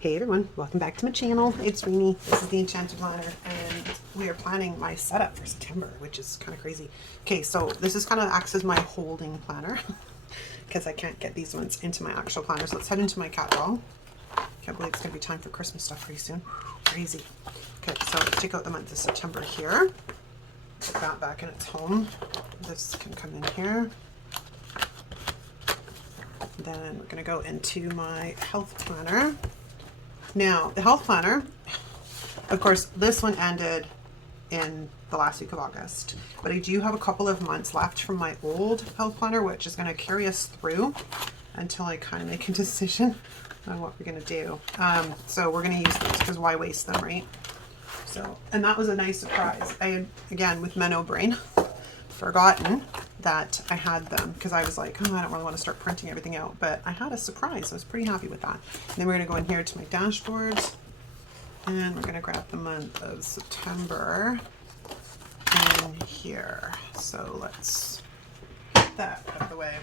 Hey everyone, welcome back to my channel. It's Rini. This is the Enchanted planner, and we are planning my setup for September, which is kind of crazy. Okay, so this is kind of acts as my holding planner because I can't get these ones into my actual planner. So let's head into my cat ball. Can't believe it's gonna be time for Christmas stuff pretty soon. Crazy. Okay, so let's take out the month of September here. Put that back in its home. This can come in here. Then we're gonna go into my health planner. Now, the health planner, of course, this one ended in the last week of August, but I do have a couple of months left from my old health planner, which is going to carry us through until I kind of make a decision on what we're going to do. So we're going to use these because why waste them, right? So, and that was a nice surprise. I had, again, with Menno Brain, forgotten that I had them because I was like, oh, I don't really want to start printing everything out, but I had a surprise. I was pretty happy with that. And then we're going to go in here to my dashboard, and we're going to grab the month of September in here. So let's get that out of the way.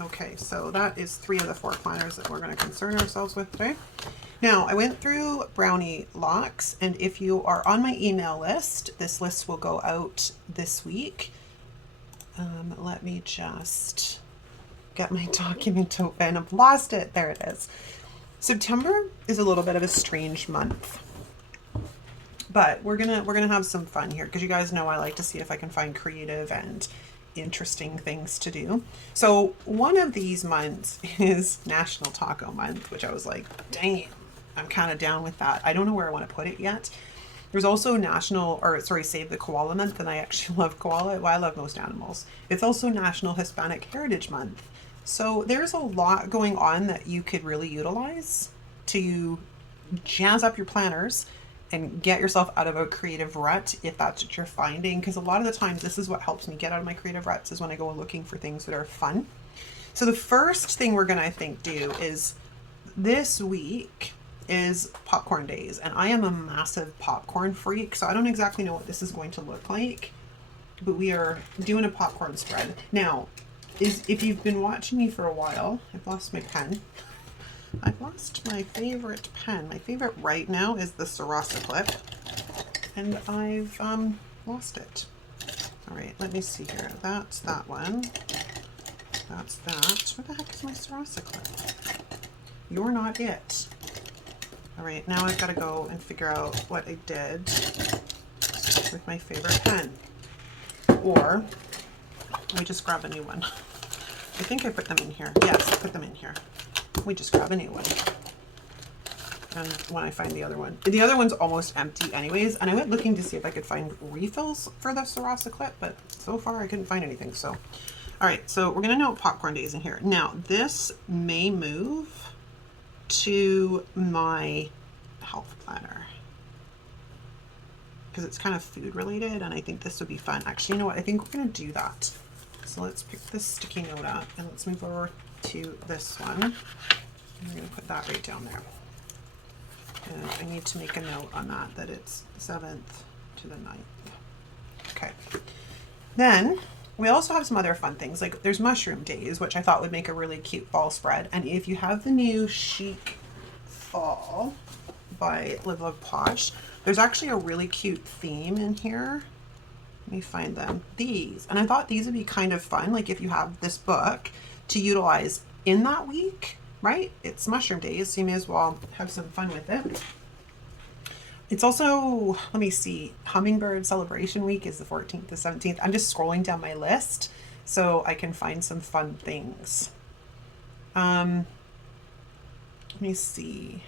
Okay, so that is 3 of the 4 planners that we're going to concern ourselves with today. Now, I went through Brownie Locks, and if you are on my email list, this list will go out this week. Let me just get my document open. I've lost it. There it is. September is a little bit of a strange month, but we're gonna have some fun here because you guys know I like to see if I can find creative and interesting things to do. So one of these months is National Taco Month, which I was like, dang, I'm kind of down with that. I don't know where I want to put it yet. There's also Save the Koala Month, and I actually love koala. Well, I love most animals. It's also National Hispanic Heritage Month. So there's a lot going on that you could really utilize to jazz up your planners and get yourself out of a creative rut if that's what you're finding. Because a lot of the times this is what helps me get out of my creative ruts is when I go looking for things that are fun. So the first thing we're gonna, I think, do is this week is popcorn days, and I am a massive popcorn freak, so I don't exactly know what this is going to look like, but we are doing a popcorn spread. Now, if you've been watching me for a while, I've lost my pen. I've lost my favorite pen. My favorite right now is the Sarasa clip, and I've lost it. All right, let me see here. That's that one. That's that. Where the heck is my Sarasa clip? You're not it. All right, now I've got to go and figure out what I did with my favorite pen. Or let me just grab a new one. I think I put them in here. Yes, I put them in here. We just grab a new one. And when I find the other one's almost empty anyways. And I went looking to see if I could find refills for the Sarasa clip, but so far I couldn't find anything. So, all right, so we're gonna note popcorn days in here. Now, this may move to my health planner because it's kind of food related, and I think this would be fun. Actually, you know what? I think we're going to do that. So let's pick this sticky note up and let's move over to this one. And we're going to put that right down there. And I need to make a note on that it's 7th to the 9th. Okay. Then we also have some other fun things, like there's mushroom days, which I thought would make a really cute fall spread. And if you have the new Chic Fall by Live Love Posh, there's actually a really cute theme in here. Let me find them. These. And I thought these would be kind of fun, like if you have this book to utilize in that week, right? It's mushroom days, so you may as well have some fun with it. It's also, let me see, Hummingbird Celebration Week is the 14th to 17th. I'm just scrolling down my list so I can find some fun things. Let me see.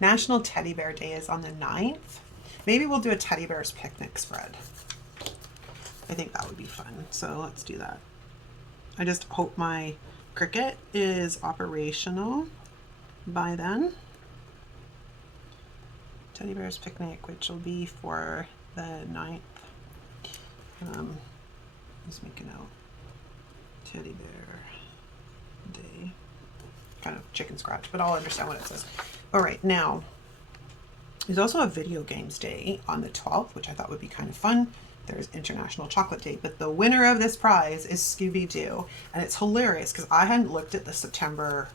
National Teddy Bear Day is on the 9th. Maybe we'll do a teddy bear's picnic spread. I think that would be fun. So let's do that. I just hope my Cricut is operational by then. Teddy Bear's Picnic, which will be for the 9th. Let's make a note. Teddy Bear Day. Kind of chicken scratch, but I'll understand what it says. All right, now, there's also a Video Games Day on the 12th, which I thought would be kind of fun. There's International Chocolate Day, but the winner of this prize is Scooby-Doo. And it's hilarious because I hadn't looked at the September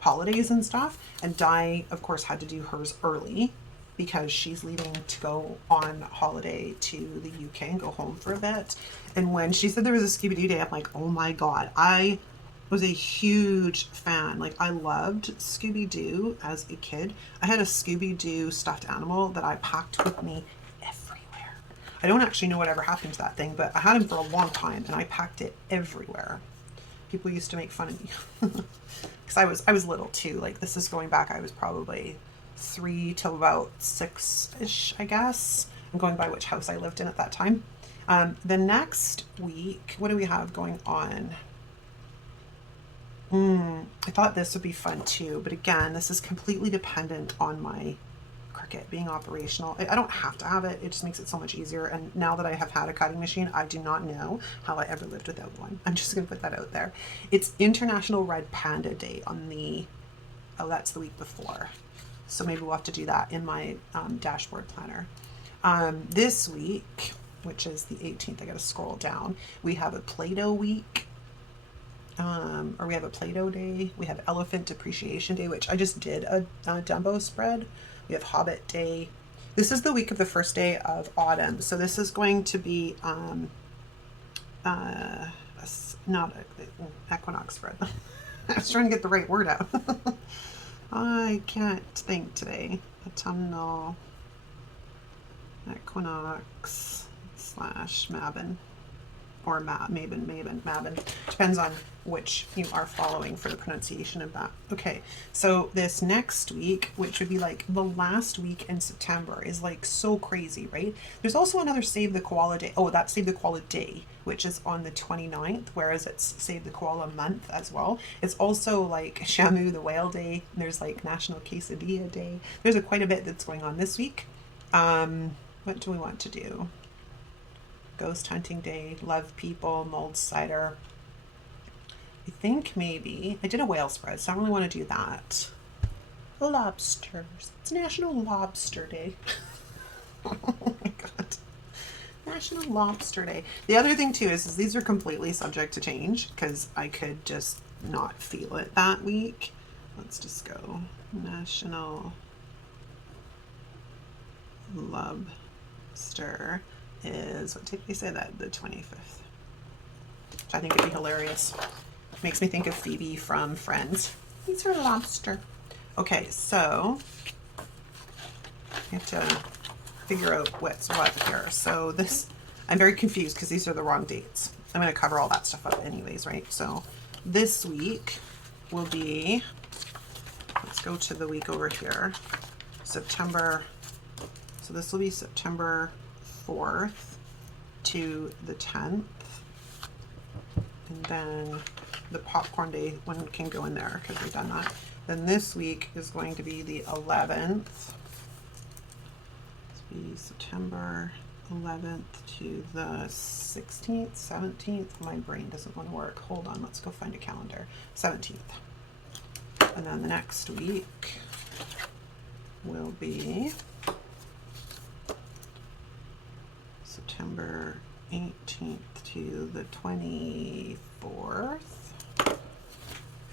holidays and stuff. And Di, of course, had to do hers early because she's leaving to go on holiday to the UK and go home for a bit. And when she said there was a Scooby-Doo day, I'm like, oh my God, I was a huge fan. Like, I loved Scooby-Doo as a kid. I had a Scooby-Doo stuffed animal that I packed with me everywhere. I don't actually know whatever happened to that thing, but I had him for a long time and I packed it everywhere. People used to make fun of me because I was little too. Like, this is going back, I was probably 3 till about 6-ish, I guess. I'm going by which house I lived in at that time. The next week, what do we have going on? I thought this would be fun too, but again, this is completely dependent on my Cricut being operational. I don't have to have it. It just makes it so much easier. And now that I have had a cutting machine, I do not know how I ever lived without one. I'm just going to put that out there. It's International Red Panda Day on the, oh, that's the week before. So maybe we'll have to do that in my dashboard planner. This week, which is the 18th, I got to scroll down. We have a Play-Doh week. Or we have a Play-Doh day. We have Elephant Depreciation Day, which I just did a Dumbo spread. We have Hobbit Day. This is the week of the first day of autumn. So this is going to be not an equinox spread. I was trying to get the right word out. I can't think today. Autumnal equinox / Mabon. Or Mabon. Depends on which you are following for the pronunciation of that. Okay, so this next week, which would be like the last week in September, is like so crazy, right? There's also another Save the Koala Day. Oh, that's Save the Koala Day, which is on the 29th, whereas it's Save the Koala Month as well. It's also like Shamu the Whale Day. There's like National Quesadilla Day. There's quite a bit that's going on this week. What do we want to do? Ghost Hunting Day, Love People, Mulled Cider. I think maybe, I did a whale spread, so I don't really want to do that. Lobsters. It's National Lobster Day. Oh my God. National Lobster Day. The other thing too is these are completely subject to change because I could just not feel it that week. Let's just go. National Lobster is, what did we say that? The 25th. Which I think would be hilarious. Makes me think of Phoebe from Friends. These are lobster. Okay, so I have to figure out what's what here. So this, I'm very confused because these are the wrong dates. I'm going to cover all that stuff up anyways, right? So this week will be, let's go to the week over here, September. So this will be September 4th to the 10th. And then the popcorn day one can go in there because we've done that. Then this week is going to be the 11th. It's be September 11th to the 16th, 17th. My brain doesn't want to work. Hold on, let's go find a calendar. 17th. And then the next week will be September 18th to the 24th.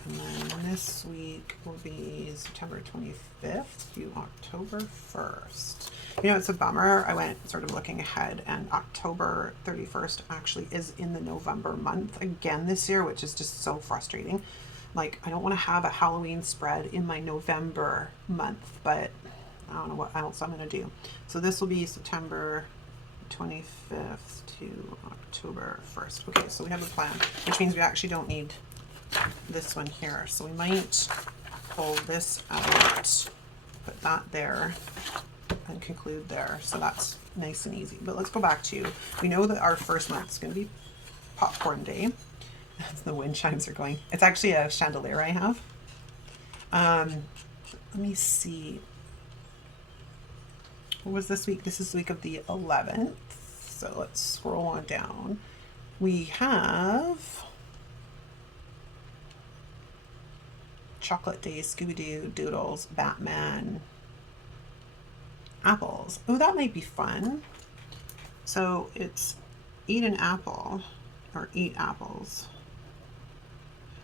And then this week will be September 25th to October 1st. You know, it's a bummer. I went sort of looking ahead, and October 31st actually is in the November month again this year, which is just so frustrating. Like, I don't want to have a Halloween spread in my November month, but I don't know what else I'm going to do. So this will be September 25th to October 1st. Okay, so we have a plan, which means we actually don't need this one here. So we might pull this out, put that there, and conclude there. So that's nice and easy. But let's go back to, we know that our first month is going to be popcorn day. The wind chimes are going. It's actually a chandelier I have. Let me see. What was this week? This is the week of the 11th. So let's scroll on down. We have Chocolate Day, Scooby-Doo, Doodles, Batman, apples. Oh, that might be fun. So it's eat an apple or eat apples.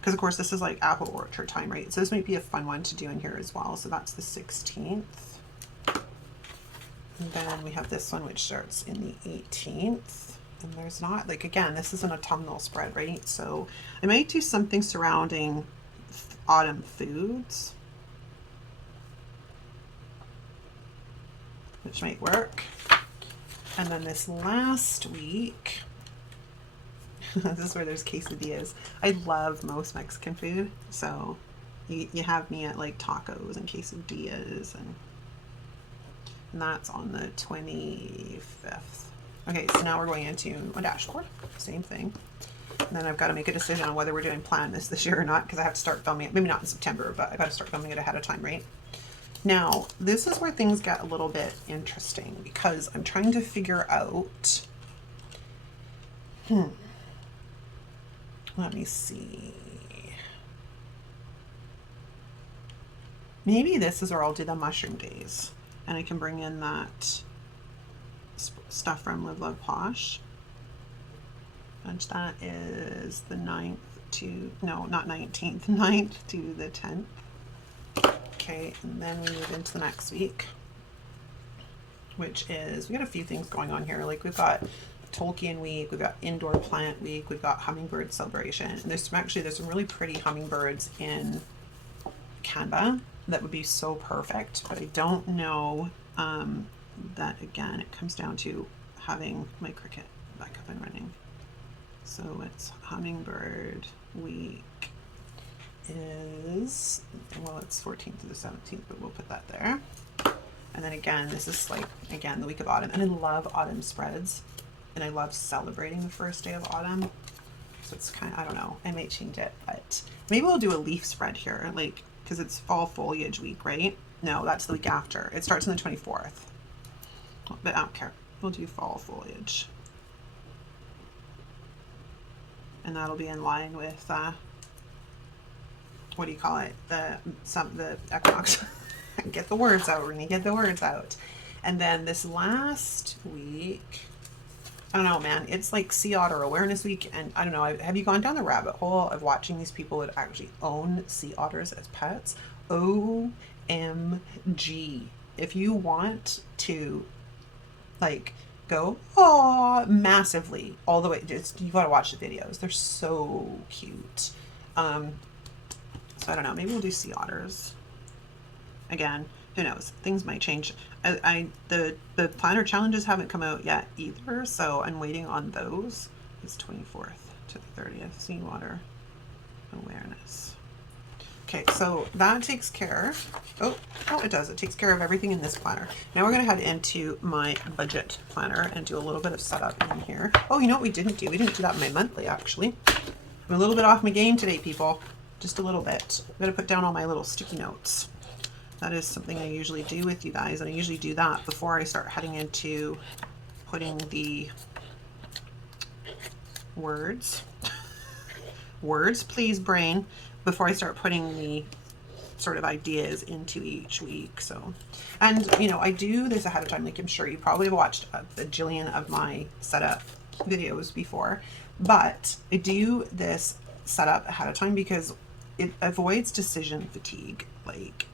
because of course this is like apple orchard time, right? So this might be a fun one to do in here as well. So that's the 16th. And then we have this one, which starts in the 18th. And there's not, like, again, this is an autumnal spread, right? So I might do something surrounding autumn foods, which might work. And then this last week, this is where there's quesadillas. I love most Mexican food. So you have me at like tacos and quesadillas, and that's on the 25th. Okay, so now we're going into my dashboard. Same thing. And then I've got to make a decision on whether we're doing Plan this year or not, because I have to start filming it. Maybe not in September, but I got to start filming it ahead of time, right? Now, this is where things get a little bit interesting, because I'm trying to figure out, let me see. Maybe this is where I'll do the mushroom days, and I can bring in that stuff from Live Love Posh, which that is the 9th to, no, not 19th, 9th to the 10th. Okay, and then we move into the next week, which is, we got a few things going on here. Like we've got Tolkien week, we've got indoor plant week, we've got hummingbird celebration. And there's some really pretty hummingbirds in Canva that would be so perfect, but I don't know that, again, it comes down to having my Cricut back up and running. So it's hummingbird week is, well, it's 14th to the 17th, but we'll put that there. And then again, this is like, again, the week of autumn, and I love autumn spreads, and I love celebrating the first day of autumn. So it's kind of, I don't know, I might change it, but maybe we'll do a leaf spread here, like, because it's fall foliage week, right? No, that's the week after. It starts on the 24th, but I don't care. We'll do fall foliage. And that'll be in line with, what do you call it? The equinox. Get the words out, Renee, get the words out. And then this last week, I don't know, man, it's like Sea Otter Awareness Week, and I don't know, have you gone down the rabbit hole of watching these people that actually own sea otters as pets? OMG. If you want to, like, go, oh, massively, all the way, just, you gotta watch the videos. They're so cute. So I don't know, maybe we'll do sea otters. Again, who knows? Things might change. The planner challenges haven't come out yet either, so I'm waiting on those. It's 24th to the 30th. Seawater awareness. Okay, so that takes care. Oh, it does. It takes care of everything in this planner. Now we're going to head into my budget planner and do a little bit of setup in here. Oh, you know what we didn't do? We didn't do that in my monthly, actually. I'm a little bit off my game today, people. Just a little bit. I'm going to put down all my little sticky notes. That is something I usually do with you guys, and I usually do that before I start heading into putting the words, please, brain, before I start putting the sort of ideas into each week. So, and you know, I do this ahead of time. Like, I'm sure you probably have watched a bajillion of my setup videos before, but I do this setup ahead of time because it avoids decision fatigue. Like,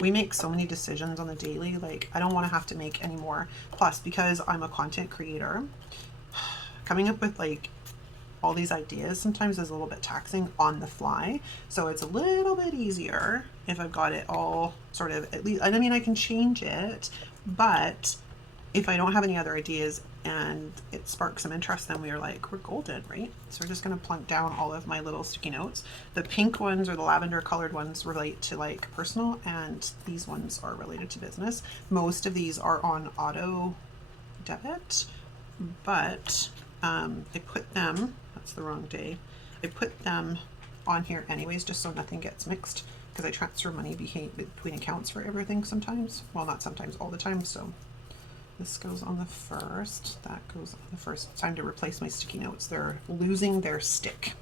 we make so many decisions on the daily, like I don't want to have to make any more. Plus, because I'm a content creator, coming up with like all these ideas sometimes is a little bit taxing on the fly. So it's a little bit easier if I've got it all sort of, at least, I mean, I can change it, but if I don't have any other ideas and it sparks some interest, then we're golden, right? So we're just going to plunk down all of my little sticky notes. The pink ones or the lavender colored ones relate to like personal, and these ones are related to business. Most of these are on auto debit, but I put them, that's the wrong day, I put them on here anyways, just so nothing gets mixed, because I transfer money between accounts for everything sometimes. Well, not sometimes, all the time. So this goes on the 1st, that goes on the 1st. It's time to replace my sticky notes. They're losing their stick.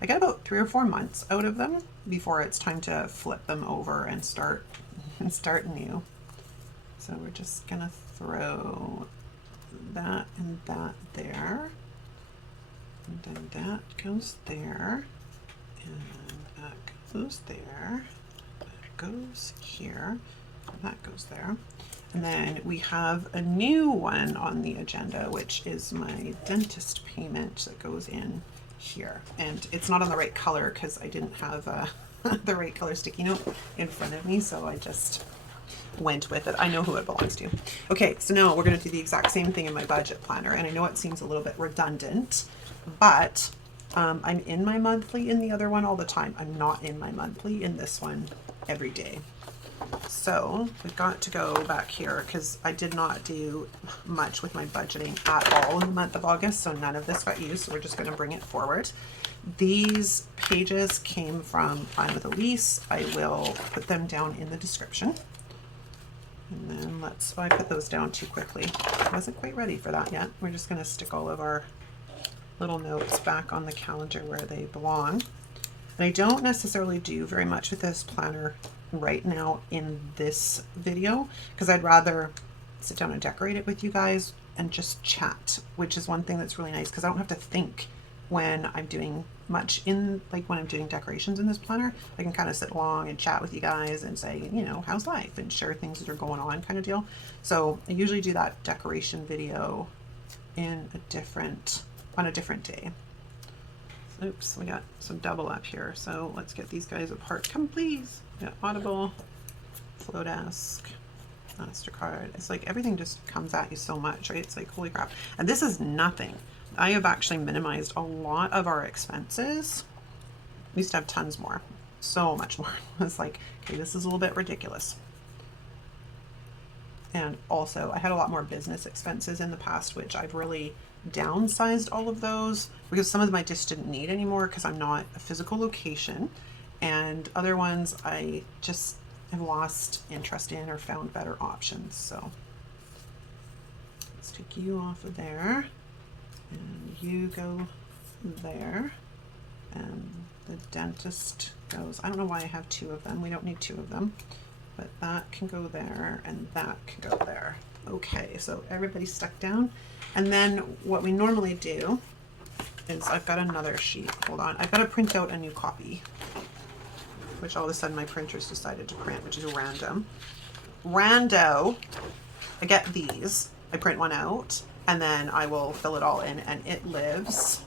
I got about 3 or 4 months out of them before it's time to flip them over and start new. So we're just gonna throw that and that there. And then that goes there. And that goes there, that goes here, and that goes there. And then we have a new one on the agenda, which is my dentist payment that goes in here. And it's not on the right color because I didn't have the right color sticky note in front of me, so I just went with it. I know who it belongs to. Okay, so now we're going to do the exact same thing in my budget planner, and I know it seems a little bit redundant, but I'm in my monthly in the other one all the time. I'm not in my monthly in this one every day. So we've got to go back here because I did not do much with my budgeting at all in the month of August, so none of this got used, so we're just going to bring it forward. These pages came from Plan with Elise. I will put them down in the description. And then I put those down too quickly. I wasn't quite ready for that yet. We're just going to stick all of our little notes back on the calendar where they belong. And I don't necessarily do very much with this planner right now in this video because I'd rather sit down and decorate it with you guys and just chat, which is one thing that's really nice because I don't have to think when I'm doing much in, like when I'm doing decorations in this planner. I can kind of sit along and chat with you guys and say, you know, how's life, and share things that are going on kind of deal. So I usually do that decoration video in on a different day. Oops, we got some double up here, so let's get these guys apart. Come please. We got Audible, Flowdesk, MasterCard. It's like everything just comes at you so much, right? It's like, holy crap. And this is nothing. I have actually minimized a lot of our expenses. We used to have tons more, so much more. It's like, okay, this is a little bit ridiculous. And also I had a lot more business expenses in the past, which I've really downsized all of those because some of them I just didn't need anymore because I'm not a physical location, and other ones I just have lost interest in or found better options. So let's take you off of there and you go there, and the dentist goes, I don't know why I have two of them. We don't need two of them, but that can go there and that can go there. Okay, so everybody's stuck down. And then what we normally do is I've got another sheet. Hold on. I've got to print out a new copy, which all of a sudden my printer's decided to print, which is random. Rando. I get these. I print one out and then I will fill it all in, and it lives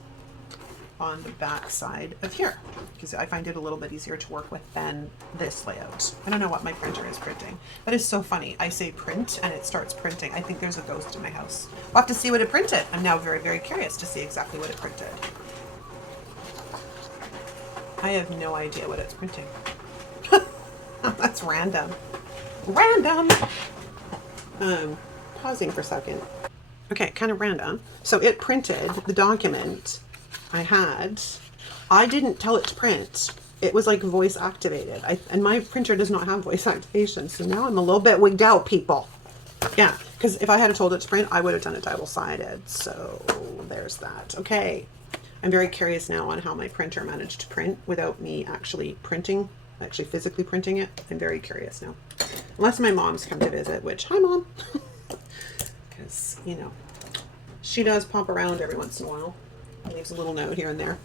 on the back side of here because I find it a little bit easier to work with than this layout. I don't know what my printer is printing. That is so funny. I say print and it starts printing. I think there's a ghost in my house. We'll have to see what it printed. I'm now very, very curious to see exactly what it printed. I have no idea what it's printing. That's random. Random! Pausing for a second. Okay, kind of random. So it printed the document I didn't tell it to print. It was like voice activated. And my printer does not have voice activation. So now I'm a little bit wigged out, people. Yeah, because if I had told it to print, I would have done it double-sided. So there's that. Okay. I'm very curious now on how my printer managed to print without me actually physically printing it. I'm very curious now. Unless my mom's come to visit, which, hi Mom. Because, you know, she does pop around every once in a while. Leaves a little note here and there.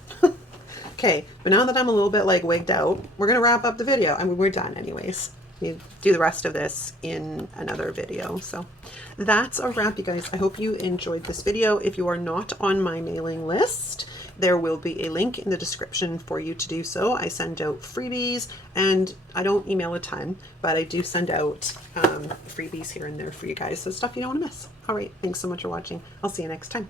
Okay, but now that I'm a little bit like wigged out, we're gonna wrap up the video. I mean, we're done anyways. We do the rest of this in another video. So that's a wrap, you guys. I hope you enjoyed this video. If you are not on my mailing list, there will be a link in the description for you to do so. I send out freebies, and I don't email a ton, but I do send out freebies here and there for you guys. So stuff you don't want to miss. All right, thanks so much for watching. I'll see you next time.